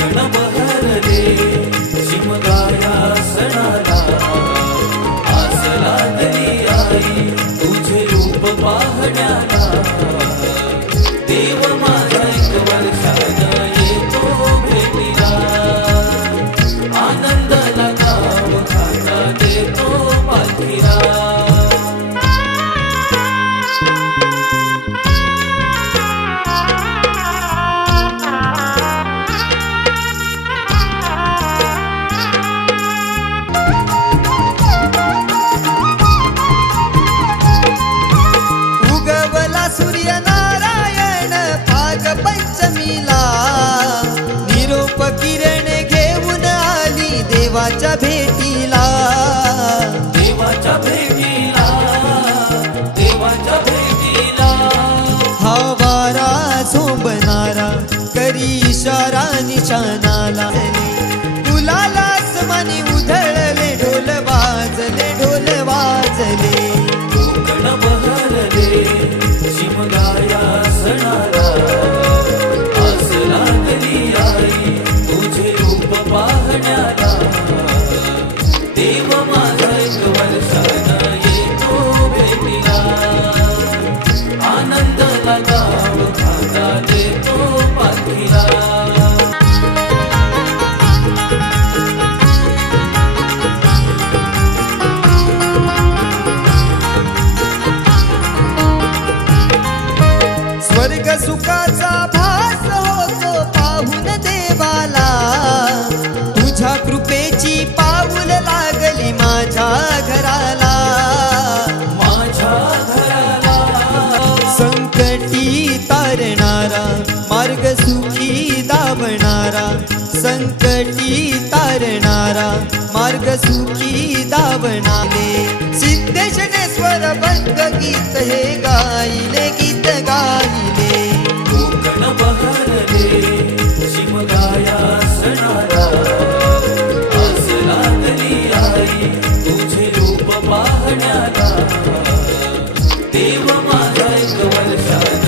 कोकण बहरले शिमगाया सणाला आस लागली आई तुझे रूप पाहण्याला देव माझा एक वर्षानं येतो भेटीला आनंदाला गाव खाता देतो पालखीला सूर्यनारायण भाग पंचमीला निरोप किरण घेऊन आली देवाच्या भेटीला देवाच्या भेटीला देवाच्या भेटीला हा वारा झोंबणारा करी इशारा निशाणाला गुलाला आसमानी उधळले ढोल वाजले कोकण बहरले शिमगाया सणाला आस लागली आई तुझे रूप पाहण्याला देव माझा एक वर्षानं येतो भेटीला आनंदाला गाव खाता देतो पालखीला स्वर्ग सुखाचा भास होतो पाहून देवाला तुझ्या कृपेची पाऊल लागली माझ्या घराला संकटी तारणारा मार्ग सुखी दावणारा संकटी तारणारा मार्ग सुखी दावणारे सिद्धेश्वर बंद गीत हे गायले गीत गायले कोकण बहरले शिमगाया सणाला आस लागली आई तुझे रूप पाहण्याला देव माझा एक वर्षानं